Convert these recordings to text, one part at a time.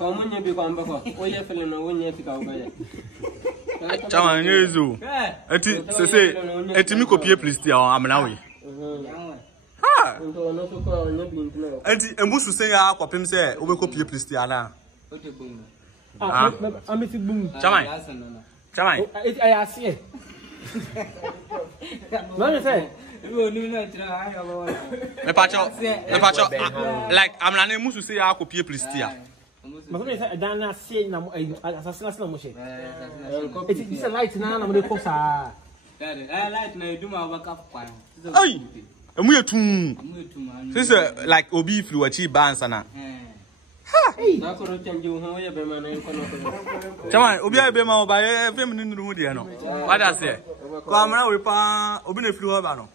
Come on, you become before. Oh, you're feeling no one yet to go away. Chaman, you say, Etimi copy, please, dear, I'm now. Ha! And Musu say, I copy him, say, we copy, please, Diana. I'm a boom. Chaman, I see it. What say? Like, I'm not able to say, I copy, please, dear. I don't see no assassination. It's a light now. I'm the cosa. I like no do my work up. Hey, and we are two. Sister, like Obi flew a cheap bansana. Hey, I could change you. Come on, Obi, I be my by a feminine Rudiano. What I say? Come on, we pa Obi flew about.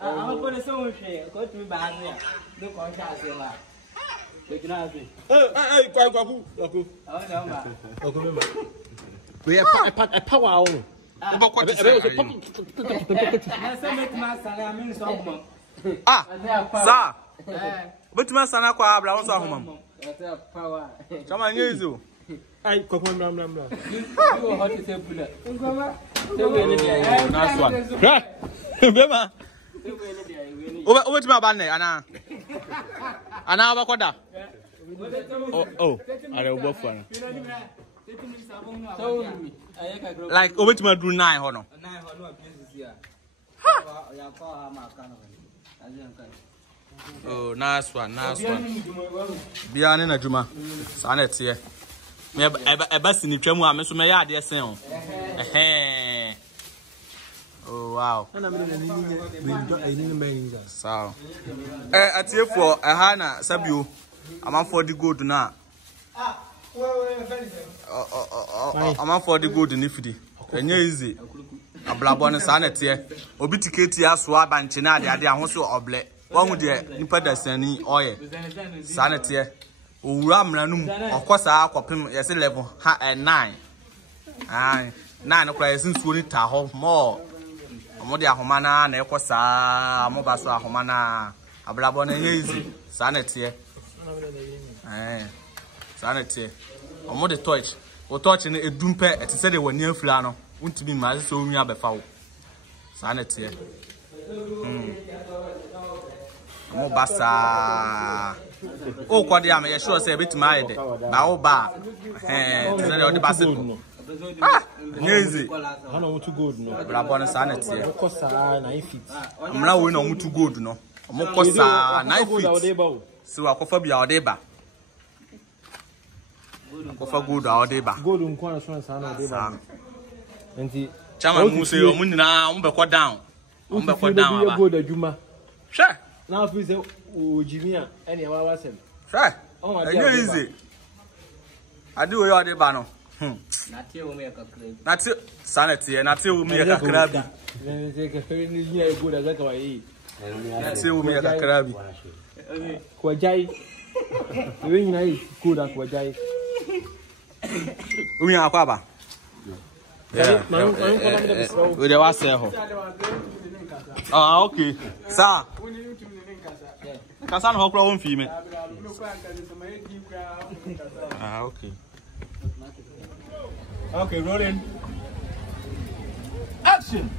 I'm going to so much. Go to me bad. Look on Chassis. Hey, we have a power. Ah, sir. But my son, I was home. Come on, you. I cook one. Nice one. Over to my banner, Anna. Anna, Bakoda. Oh, I will work for like over to my do 9 honor. Oh, nice one. Beyond in a Juma. Sonnet here. A bus in the tram, I'm so may I dear sound. Oh, wow. So, at here for a Hana Sabu. I'm for the good now. I'm for the good in Ifidi. And easy. A blabon sonnet here. Obiticate swab and china, the idea also oble. One with the Nipadasani oil. Sonnet here. O ram ranum, of course, I copy yes 11 and 9. 9 o'clock since we need to hold more. Modia Homana, Necosa, Mobasa Homana, a blabon easy. Sonnet here. Sanity. Or more the torch. Or touching a dumper at said they were near Flano. Wouldn't to be my so near the foul. Sanity. More bassa. Oh, Quadiam, I sure say a bit my Baoba. The bicycle. Ah, easy. I know too good, no. Blabon sanity. Of course, 9 feet. I'm now we know too good, no. More cost 9 feet. So I could be our deba. For good our deba. Good on corner deba. And the Chaman Musa, Munna, Umber down. Umber down. Good at Juma. Sure. Now if we say, oh, Jimmy, any of us. Sure. Oh, I easy. I do your debano. That's it. Sanity, and I tell me a crabby. Take a very good as that way. That's it, me a crabby. Kwajai. Very nice, good at Kwajai. We are Papa. Yeah, with the was oh, okay. Sir, Nkansah Hokra won't female. Ah, okay. Okay, rolling. Action.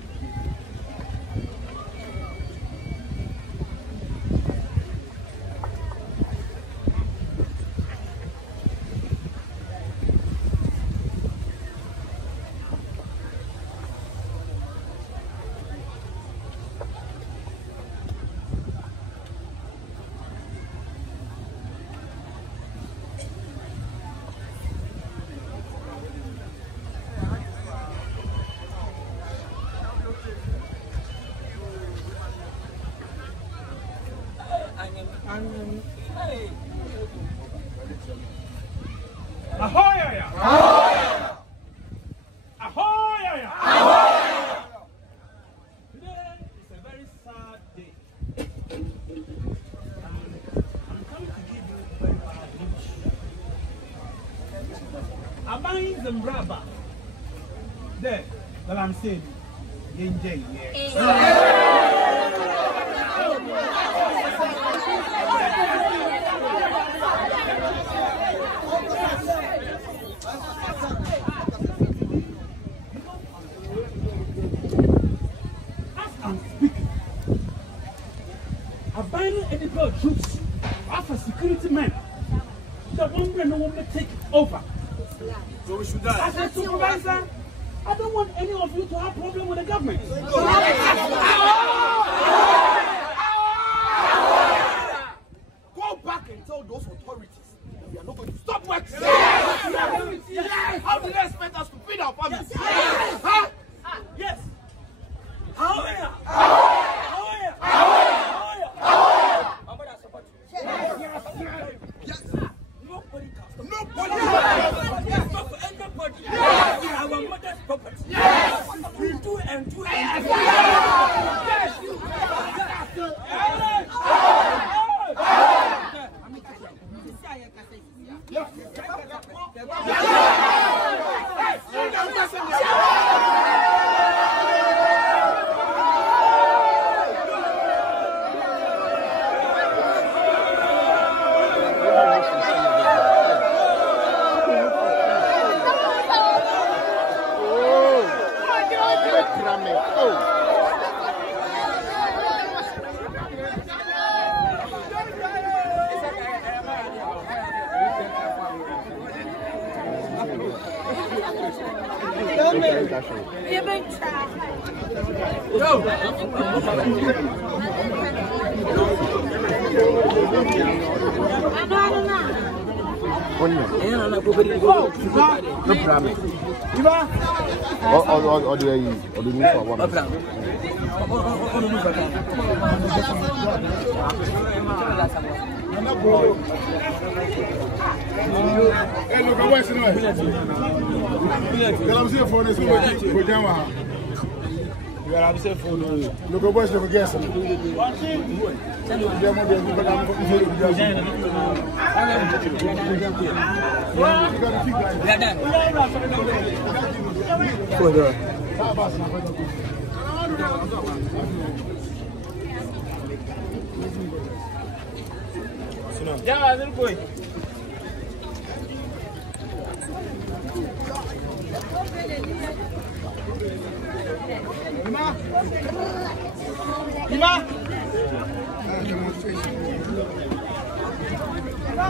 Ahoy! Ahoy! Ahoy! Ahoy! Today is a very sad day. I'm coming to give you a very bad news. Abaying Zimbabwe. There, that I'm saying, Yenjay. the woman and the woman take over. So we should die. As a supervisor, I don't want any of you to have problem with the government. Go back and tell those authorities that we are not going to stop working. Yes. How do they expect us to feed our families? Yes. Huh? Yes. How are you? Yes. Nobody can stop. Nobody can stop for anybody. Yes. Our mother's property. Yes. We do and do and do. Yes.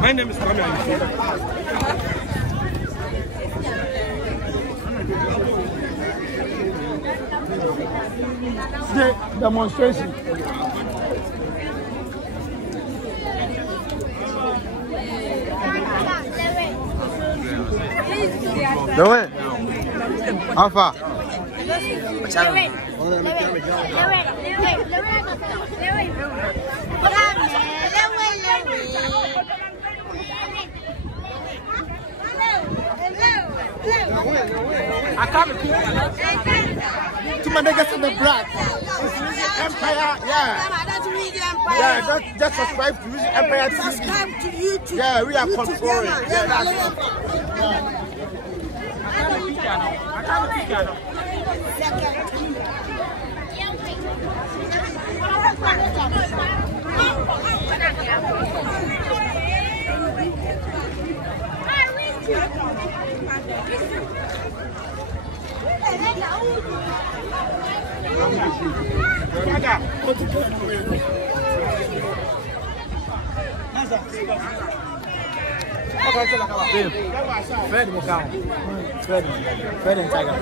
My name is Kwame. The demonstration. The way. How far? I can't To my niggas in the black. Weezy Empire, yeah. Yeah, just subscribe to Weezy Empire TV. Subscribe to YouTube. Yeah, we are controlling. Yeah, that's it. Fred Mukau. Fred and Tiger.